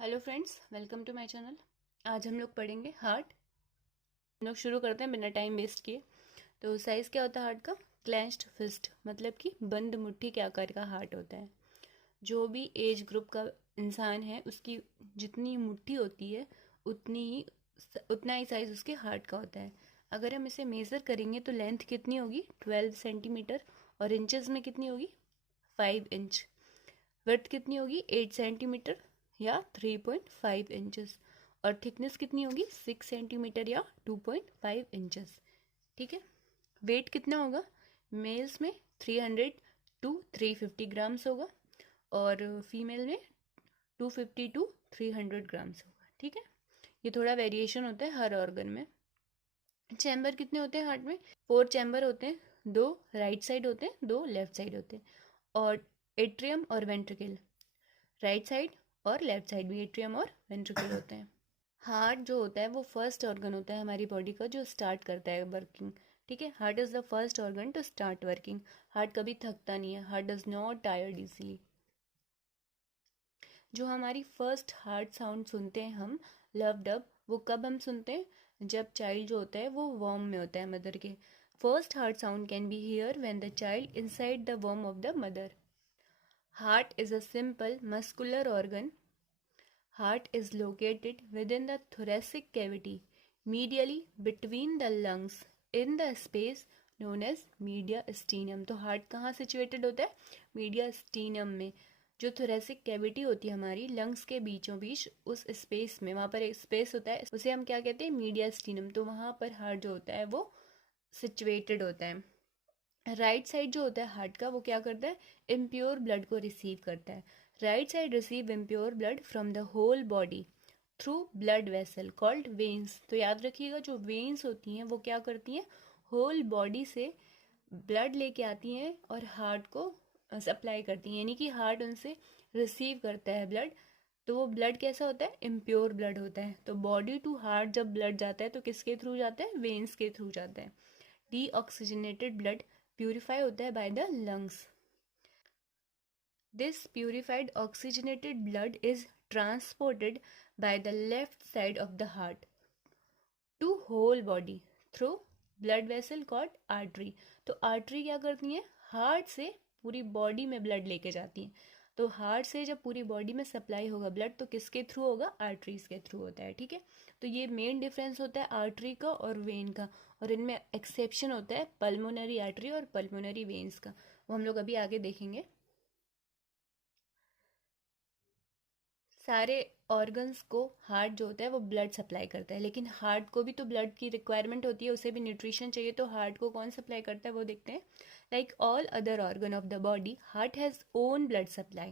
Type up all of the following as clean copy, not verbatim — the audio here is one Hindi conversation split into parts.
Hello friends, welcome to my channel. आज हम लोग पढ़ेंगे हार्ट। हम लोग शुरू करते हैं बिना टाइम वेस्ट किए। तो साइज़ क्या होता है हार्ट का? क्लेंच्ड फिस्ट, मतलब कि बंद मुट्ठी के आकार का हार्ट होता है। जो भी एज ग्रुप का इंसान है उसकी जितनी मुट्ठी होती है उतना ही साइज़ उसके हार्ट का होता है। अगर हम इसे मेज़र करेंगे तो लेंथ कितनी होगी? 12 सेंटीमीटर। और इंचज़ में कितनी होगी? 5 इंच। विड्थ कितनी होगी? 8 सेंटीमीटर या 3.5 इंचेस। और थिकनेस कितनी होगी? 6 सेंटीमीटर या 2.5 इंचेस। ठीक है। वेट कितना होगा? मेल्स में 300 to 350 ग्राम्स होगा और फीमेल में 250 to 300 ग्राम्स होगा। ठीक है। ये थोड़ा वेरिएशन होता है हर ऑर्गन में। चैम्बर कितने होते हैं हार्ट में? 4 चैम्बर होते हैं। 2 राइट साइड होते हैं, 2 लेफ्ट साइड होते हैं। और एट्रियम और वेंट्रिकल, राइट साइड और लेफ्ट साइड भी एट्रियम और वेंट्रिकल होते हैं। हार्ट जो होता है वो फर्स्ट ऑर्गन होता है हमारी बॉडी का जो स्टार्ट करता है वर्किंग। ठीक है। Heart is the first organ to start working. Heart कभी थकता नहीं है। Heart does not tired easily. जो हमारी फर्स्ट हार्ट साउंड सुनते हैं हम, लव डब, वो कब हम सुनते हैं? जब चाइल्ड जो होता है वो वॉर्म में होता है मदर के। First heart sound can be hear when the child inside the वॉर्म of the mother. Heart is a simple muscular organ. Heart is located within the thoracic cavity, medially between the lungs, in the space known as mediastinum. तो हार्ट कहाँ सिचुएटेड होता है? मीडियास्टीनम में। जो थोरेसिक कैविटी होती है हमारी लंग्स के बीचों बीच, उस स्पेस में, वहाँ पर एक स्पेस होता है, उसे हम क्या कहते हैं? मीडियास्टीनम। तो वहाँ पर हार्ट जो होता है वो सिचुएटेड होता है। राइट साइड जो होता है हार्ट का वो क्या करता है? इम्प्योर ब्लड को रिसीव करता है। Right side receive impure blood from the whole body through blood vessel called veins. तो याद रखिएगा, जो वेन्स होती हैं वो क्या करती हैं? होल बॉडी से ब्लड लेके आती हैं और हार्ट को सप्लाई करती हैं, यानी कि हार्ट उनसे रिसीव करता है ब्लड। तो वो ब्लड कैसा होता है? इम्प्योर ब्लड होता है। तो बॉडी टू हार्ट जब ब्लड जाता है तो किसके थ्रू जाता है? वेन्स के थ्रू जाता है। डीऑक्सीजनेटेड ब्लड प्यूरिफाई होता है by the lungs. This purified oxygenated blood is transported by the left side of the heart to whole body through blood vessel called artery. तो आर्टरी क्या करती हैं? हार्ट से पूरी बॉडी में ब्लड लेके जाती हैं। तो हार्ट से जब पूरी बॉडी में सप्लाई होगा ब्लड तो किसके थ्रू होगा? आर्टरीज के थ्रू होता है। ठीक है। तो ये मेन डिफरेंस होता है आर्टरी का और वेन का। और इनमें एक्सेप्शन होता है पल्मोनरी आर्टरी और पल्मोनरी वेन्स का। वो हम लोग अभी आगे देखेंगे। सारे ऑर्गन्स को हार्ट जो होता है वो ब्लड सप्लाई करता है, लेकिन हार्ट को भी तो ब्लड की रिक्वायरमेंट होती है, उसे भी न्यूट्रिशन चाहिए। तो हार्ट को कौन सप्लाई करता है वो देखते हैं। Like all other organ of the body, heart has own blood supply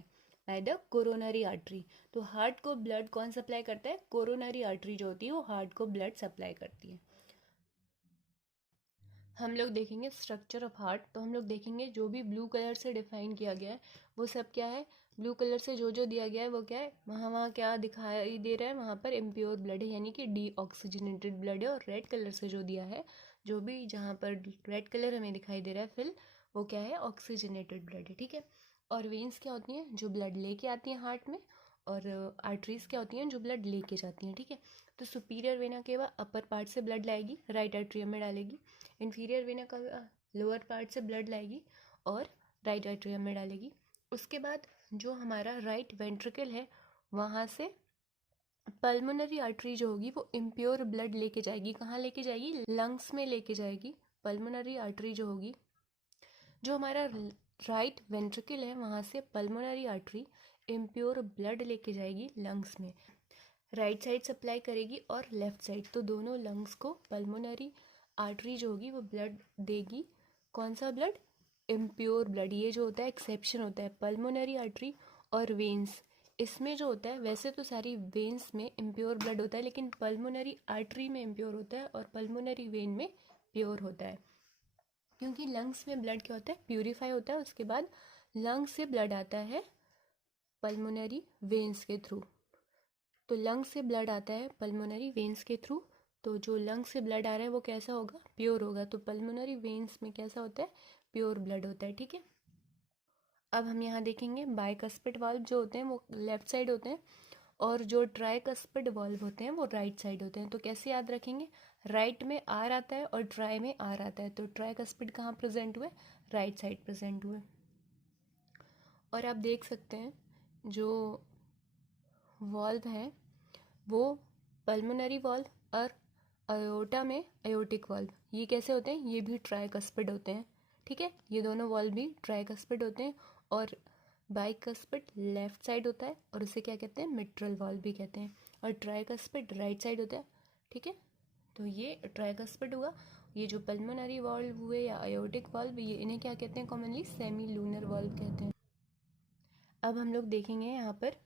by the coronary artery. तो हार्ट को ब्लड कौन सप्लाई करता है? कोरोनरी आर्टरी जो होती है वो हार्ट को ब्लड सप्लाई करती है। हम लोग देखेंगे स्ट्रक्चर ऑफ हार्ट। तो हम लोग देखेंगे जो भी ब्लू कलर से डिफाइन किया गया है वो सब क्या है? ब्लू कलर से जो जो दिया गया है वो क्या है? वहाँ वहाँ क्या दिखाई दे रहा है? वहाँ पर इम्प्योर ब्लड है, यानी कि डीऑक्सीजनेटेड ब्लड है। और रेड कलर से जो दिया है, जो भी जहाँ पर रेड कलर हमें दिखाई दे रहा है फिल, वो क्या है? ऑक्सीजनेटेड ब्लड है। ठीक है। और वेन्स क्या होती हैं? जो ब्लड लेके आती हैं हार्ट में। और आर्टरीज क्या होती हैं? जो ब्लड लेके जाती हैं। ठीक है। तो सुपीरियर वेना के बाद अपर पार्ट से ब्लड लाएगी, राइट एट्रियम में डालेगी। इन्फीरियर वेना का लोअर पार्ट से ब्लड लाएगी और राइट एट्रियम में डालेगी। उसके बाद जो हमारा राइट वेंट्रिकल है वहाँ से पल्मोनरी आर्टरी जो होगी वो इम्प्योर ब्लड लेके जाएगी। कहाँ लेके जाएगी? लंग्स में लेके जाएगी। पल्मोनरी आर्टरी जो होगी, जो हमारा राइट वेंट्रिकल है वहाँ से पल्मोनरी आर्टरी इम्प्योर ब्लड लेके जाएगी लंग्स में। राइट साइड सप्लाई करेगी और लेफ्ट साइड, तो दोनों लंग्स को पल्मोनरी आर्टरी जो होगी वो ब्लड देगी। कौन सा ब्लड? Impure blood. ये जो होता है एक्सेप्शन होता है पल्मोनरी आर्टरी और वेन्स। इसमें जो होता है, वैसे तो सारी वेन्स में इम्प्योर ब्लड होता है, लेकिन पल्मोनरी आर्टरी में इम्प्योर होता है और पल्मोनरी वेन में प्योर होता है। क्योंकि लंग्स में ब्लड क्या होता है? प्यूरिफाई होता है। उसके बाद लंग्स से ब्लड आता है पल्मोनरी वेन्स के थ्रू। तो लंग्स से ब्लड आता है पल्मोनरी वेन्स के थ्रू। तो जो लंग्स से ब्लड आ रहा है वो कैसा होगा? प्योर होगा। तो पल्मोनरी वेन्स में कैसा होता है? प्योर ब्लड होता है। ठीक है। अब हम यहाँ देखेंगे बाइकस्पिड वाल्व जो होते हैं वो लेफ्ट साइड होते हैं और जो ट्राइकस्पिड वॉल्व होते हैं वो राइट साइड होते हैं। तो कैसे याद रखेंगे, राइट में आर आता है और ट्राई में आर आता है, तो ट्राइकस्पिड कहाँ प्रेजेंट हुए, राइट साइड प्रेजेंट हुए। और आप देख सकते हैं जो वॉल्व हैं वो पल्मोनरी वॉल्व और अयोटा में अयोटिक वॉल्व, ये कैसे होते हैं, ये भी ट्राइकस्पिड होते हैं। ठीक है, ये दोनों वॉल्व भी ट्राइकस्पिड होते हैं। और बाइकस्पिड लेफ्ट साइड होता है और उसे क्या कहते हैं, मिट्रल वॉल्व भी कहते हैं। और ट्राइकस्पिड राइट साइड होता है। ठीक है, तो ये ट्राइकस्पिड हुआ। ये जो पल्मोनरी वॉल्व हुए या अयोटिक वॉल्व, ये इन्हें क्या कहते हैं, कॉमनली सेमी लूनर वॉल्व कहते हैं। अब हम लोग देखेंगे यहाँ पर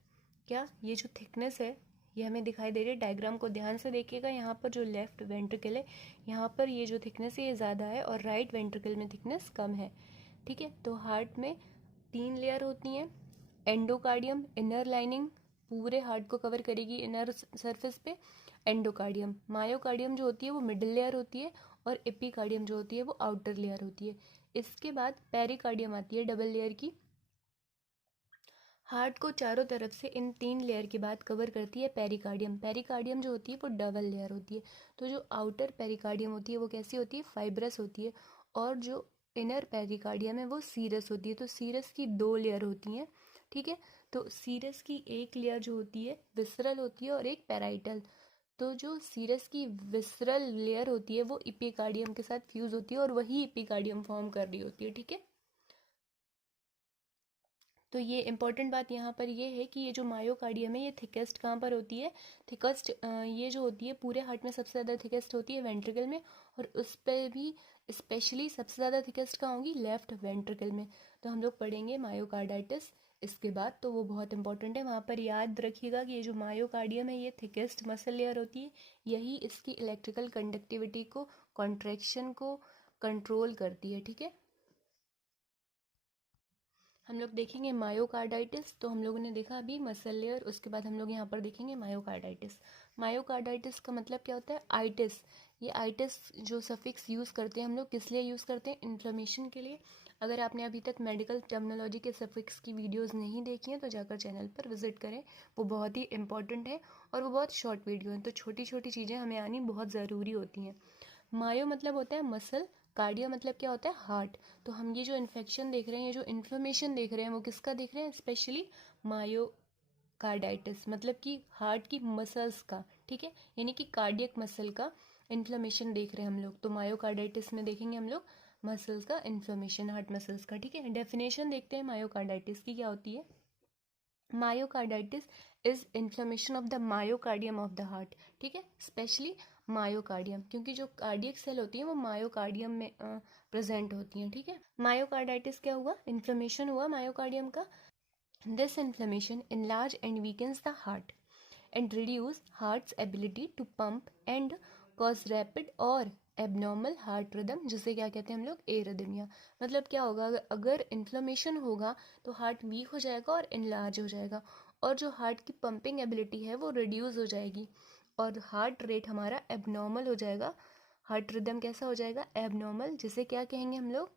क्या ये जो थिकनेस है ये हमें दिखाई दे रही है। डायग्राम को ध्यान से देखिएगा, यहाँ पर जो लेफ्ट वेंट्रिकल है यहाँ पर ये जो थिकनेस है ये ज़्यादा है और राइट वेंट्रिकल में थिकनेस कम है। ठीक है, तो हार्ट में 3 लेयर होती हैं। एंडोकार्डियम इनर लाइनिंग पूरे हार्ट को कवर करेगी इनर सरफेस पे, एंडोकार्डियम। मायोकार्डियम जो होती है वो मिडिल लेयर होती है और एपिकार्डियम जो होती है वो आउटर लेयर होती है। इसके बाद पेरिकार्डियम आती है डबल लेयर की। हार्ट को चारों तरफ से इन 3 लेयर के बाद कवर करती है पेरिकार्डियम। पेरिकार्डियम जो होती है वो डबल लेयर होती है। तो जो आउटर पेरिकार्डियम होती है वो कैसी होती है, फाइब्रस होती है। और जो इनर पेरिकार्डियम है वो सीरस होती है। तो सीरस की 2 लेयर होती हैं। ठीक है, तो सीरस की एक लेयर जो होती है विसरल होती है और एक पैराइटल। तो जो सीरस की विसरल लेयर होती है वो इपिकार्डियम के साथ फ्यूज होती है और वही इपिकार्डियम फॉर्म कर रही होती है। ठीक है, तो ये इंपॉर्टेंट बात यहाँ पर ये है कि ये जो मायोकार्डियम है ये थिकेस्ट कहाँ पर होती है, थिकेस्ट ये जो होती है पूरे हार्ट में सबसे ज़्यादा थिकेस्ट होती है वेंट्रिकल में। और उस पर भी स्पेशली सबसे ज़्यादा थिकेस्ट कहाँ होगी, लेफ्ट वेंट्रिकल में। तो हम लोग पढ़ेंगे मायोकार्डाइटिस इसके बाद, तो वो बहुत इंपॉर्टेंट है। वहाँ पर याद रखिएगा कि ये जो मायोकार्डियम है ये थिकेस्ट मसल लेयर होती है, यही इसकी इलेक्ट्रिकल कंडक्टिविटी को, कॉन्ट्रैक्शन को कंट्रोल करती है। ठीक है, हम लोग देखेंगे मायोकार्डाइटिस। तो हम लोगों ने देखा अभी मसल लेयर, उसके बाद हम लोग यहाँ पर देखेंगे मायोकार्डाइटिस। मायोकार्डाइटिस का मतलब क्या होता है, आइटिस। ये आइटिस जो सफिक्स यूज़ करते हैं हम लोग किस लिए यूज़ करते हैं, इन्फ्लेमेशन के लिए। अगर आपने अभी तक मेडिकल टर्मिनोलॉजी के सफिक्स की वीडियोस नहीं देखी हैं तो जाकर चैनल पर विजिट करें, वो बहुत ही इंपॉर्टेंट है और वो बहुत शॉर्ट वीडियो हैं। तो छोटी छोटी चीज़ें हमें आनी बहुत ज़रूरी होती हैं। मायो मतलब होता है मसल, कार्डिया मतलब क्या होता है, हार्ट। तो हम ये जो इन्फेक्शन देख रहे हैं, ये जो इन्फ्लेमेशन देख रहे हैं, वो किसका देख रहे हैं, स्पेशली मायोकार्डाइटिस, मतलब कि हार्ट की मसल्स का। ठीक है, यानी कि कार्डियक मसल का इन्फ्लेमेशन देख रहे हैं हम लोग। तो मायोकार्डाइटिस में देखेंगे हम लोग मसल्स का इन्फ्लेमेशन, हार्ट मसल्स का। ठीक है, डेफिनेशन देखते हैं मायोकार्डाइटिस की क्या होती है। Myocarditis is inflammation of the myocardium of the heart. ठीक है, स्पेशली मायोकार्डियम, क्योंकि जो कार्डियक सेल होती है वो मायोकार्डियम में प्रेजेंट होती हैं। ठीक है, मायोकार्डाइटिस क्या हुआ, इन्फ्लेमेशन हुआ मायोकार्डियम का। This inflammation enlarge and weakens the heart and reduce heart's ability to pump and cause rapid और एबनॉर्मल हार्ट रिदम, जिसे क्या कहते हैं हम लोग, एरिदमिया। मतलब क्या होगा, अगर इन्फ्लेमेशन होगा तो हार्ट वीक हो जाएगा और इनलार्ज हो जाएगा, और जो हार्ट की पंपिंग एबिलिटी है वो रिड्यूस हो जाएगी और हार्ट रेट हमारा एबनॉर्मल हो जाएगा। हार्ट रिदम कैसा हो जाएगा, एबनॉर्मल, जिसे क्या कहेंगे हम लोग,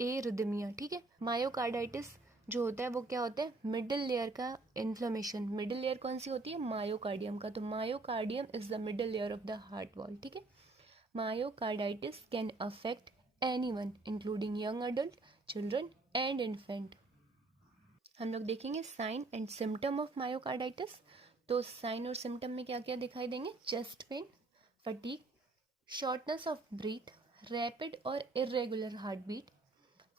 एरिदमिया। ठीक है, मायोकार्डाइटिस जो होता है वो क्या होता है, मिडिल लेयर का इन्फ्लेमेशन। मिडिल लेयर कौन सी होती है, मायोकार्डियम का। तो myocardium is the middle layer of the heart wall. ठीक है, myocarditis can affect anyone including young adult, children and infant. हम लोग देखेंगे sign and symptom of myocarditis. तो साइन और सिम्टम में क्या क्या दिखाई देंगे, chest pain, fatigue, shortness of breath, rapid और irregular heart beat,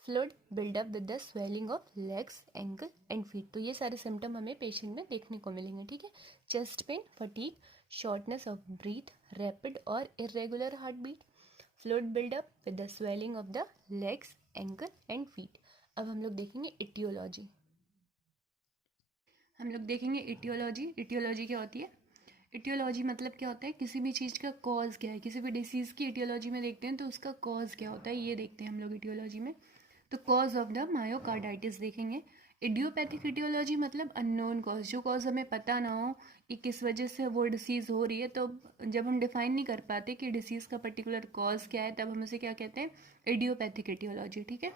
fluid buildup with the swelling of legs, ankle and feet. तो ये सारे सिम्टम हमें पेशेंट में देखने को मिलेंगे। ठीक है, chest pain, fatigue, shortness of breath, rapid और irregular heart beat, fluid buildup with the swelling of the legs, ankle and feet. अब हम लोग देखेंगे इटियोलॉजी। हम लोग देखेंगे इटियोलॉजी। इटियोलॉजी क्या होती है, इटियोलॉजी मतलब क्या होता है, किसी भी चीज़ का कॉज क्या है। किसी भी डिसीज़ की इटियोलॉजी में देखते हैं तो उसका कॉज क्या होता है, ये देखते हैं हम लोग इटियोलॉजी में। तो कॉज ऑफ द मायोकार्डाइटिस देखेंगे। इडियोपैथिक इटियोलॉजी मतलब अननोन कॉज, जो कॉज हमें पता ना हो कि किस वजह से वो डिसीज़ हो रही है। तो जब हम डिफाइन नहीं कर पाते कि डिसीज़ का पर्टिकुलर कॉज क्या है, तब हम उसे क्या कहते हैं, इडियोपैथिक इटियोलॉजी। ठीक है,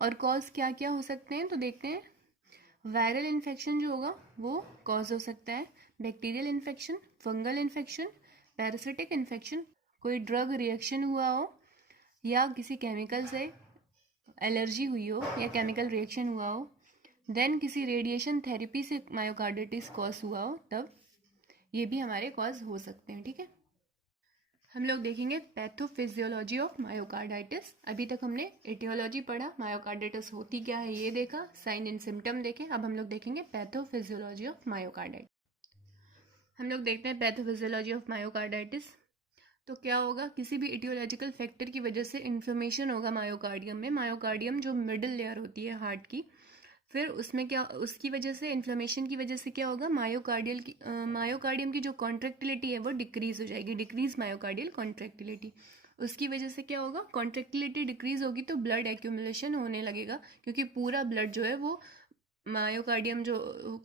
और कॉज क्या क्या हो सकते हैं तो देखते हैं। वायरल इन्फेक्शन जो होगा वो कॉज हो सकता है, bacterial infection, fungal infection, parasitic infection, कोई ड्रग रिएक्शन हुआ हो या किसी केमिकल से एलर्जी हुई हो या केमिकल रिएक्शन हुआ हो, देन किसी रेडिएशन थेरेपी से मायोकार्डिटिस कॉज हुआ हो, तब ये भी हमारे कॉज हो सकते हैं। ठीक है, हम लोग देखेंगे पैथोफिजियोलॉजी ऑफ मायोकार्डाइटिस। अभी तक हमने एटियोलॉजी पढ़ा, मायोकार्डाइटिस होती क्या है ये देखा, साइन एंड सिम्टम देखे। अब हम लोग देखेंगे पैथोफिजियोलॉजी ऑफ मायोकार्डाइटिस। हम लोग देखते हैं पैथोफिजियोलॉजी ऑफ मायोकार्डाइटिस। तो क्या होगा, किसी भी एटियोलॉजिकल फैक्टर की वजह से इन्फ्लेमेशन होगा मायोकार्डियम में। मायोकार्डियम जो मिडिल लेयर होती है हार्ट की, फिर उसमें क्या, उसकी वजह से, इन्फ्लेमेशन की वजह से क्या होगा, मायोकार्डियम की जो कॉन्ट्रैक्टिलिटी है वो डिक्रीज हो जाएगी, डिक्रीज मायोकार्डियल कॉन्ट्रैक्टिलिटी। उसकी वजह से क्या होगा, कॉन्ट्रैक्टिलिटी डिक्रीज होगी तो ब्लड एक्यूमुलेशन होने लगेगा, क्योंकि पूरा ब्लड जो है वो मायोकार्डियम जो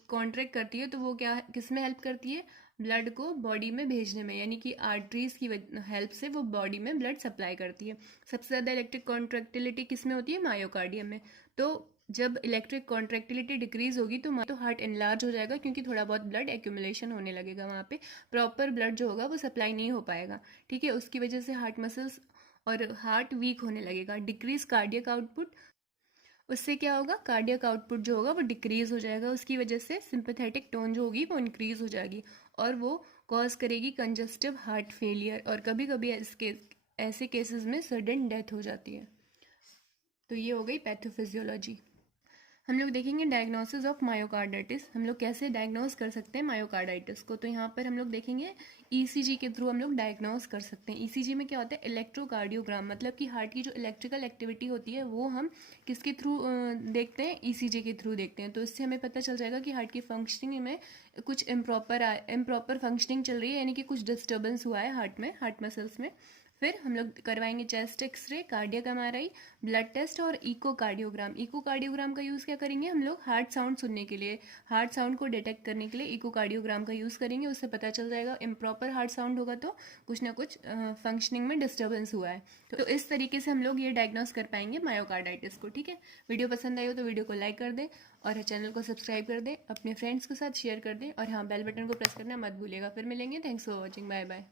कॉन्ट्रैक्ट करती है तो वो क्या, किस में हेल्प करती है, ब्लड को बॉडी में भेजने में, यानी कि आर्टरीज की हेल्प से वो बॉडी में ब्लड सप्लाई करती है। सबसे ज़्यादा इलेक्ट्रिक कॉन्ट्रैक्टिलिटी किस में होती है, मायोकार्डियम में। तो जब इलेक्ट्रिक कॉन्ट्रैक्टिलिटी डिक्रीज होगी तो हार्ट एनलार्ज हो जाएगा, क्योंकि थोड़ा बहुत ब्लड एक्यूमुलेशन होने लगेगा, वहाँ पे प्रॉपर ब्लड जो होगा वो सप्लाई नहीं हो पाएगा। ठीक है, उसकी वजह से हार्ट मसल्स और हार्ट वीक होने लगेगा। डिक्रीज कार्डियक आउटपुट, उससे क्या होगा, कार्डियक आउटपुट जो होगा वो डिक्रीज हो जाएगा, उसकी वजह से सिंपैथेटिक टोन जो होगी वो इंक्रीज हो जाएगी और वो कॉज करेगी कंजस्टिव हार्ट फेलियर, और कभी कभी ऐसे केसेस में सडन डेथ हो जाती है। तो ये हो गई पैथोफिजियोलॉजी। हम लोग देखेंगे डायग्नोसिस ऑफ मायोकार्डाइटिस, हम लोग कैसे डायग्नोस कर सकते हैं मायोकार्डाइटिस को। तो यहाँ पर हम लोग देखेंगे ईसीजी के थ्रू हम लोग डायग्नोस कर सकते हैं। ईसीजी में क्या होता है, इलेक्ट्रोकार्डियोग्राम, मतलब कि हार्ट की जो इलेक्ट्रिकल एक्टिविटी होती है वो हम किसके थ्रू देखते हैं, ईसीजी के थ्रू देखते हैं। तो इससे हमें पता चल जाएगा कि हार्ट की फंक्शनिंग में कुछ इम्प्रॉपर फंक्शनिंग चल रही है, यानी कि कुछ डिस्टर्बेंस हुआ है हार्ट में, हार्ट मसल्स में। फिर हम लोग करवाएंगे chest X ray, cardiac MRI, blood test और इकोकार्डियोग्राम। इकोकार्डियोग्राम का यूज़ क्या करेंगे हम लोग, हार्ट साउंड सुनने के लिए, हार्ट साउंड को डिटेक्ट करने के लिए इकोकार्डियोग्राम का यूज़ करेंगे। उससे पता चल जाएगा इम्प्रॉपर हार्ट साउंड होगा तो कुछ ना कुछ फंक्शनिंग में डिस्टर्बेंस हुआ है। तो इस तरीके से हम लोग ये डायग्नोस कर पाएंगे मायोकार्डाइटिस को। ठीक है, वीडियो पसंद आई हो तो वीडियो को लाइक कर दें और चैनल को सब्सक्राइब कर दें, अपने फ्रेंड्स के साथ शेयर कर दें, और हाँ, बेल बटन को प्रेस करना मत भूलिएगा। फिर मिलेंगे, thanks for watching, bye bye.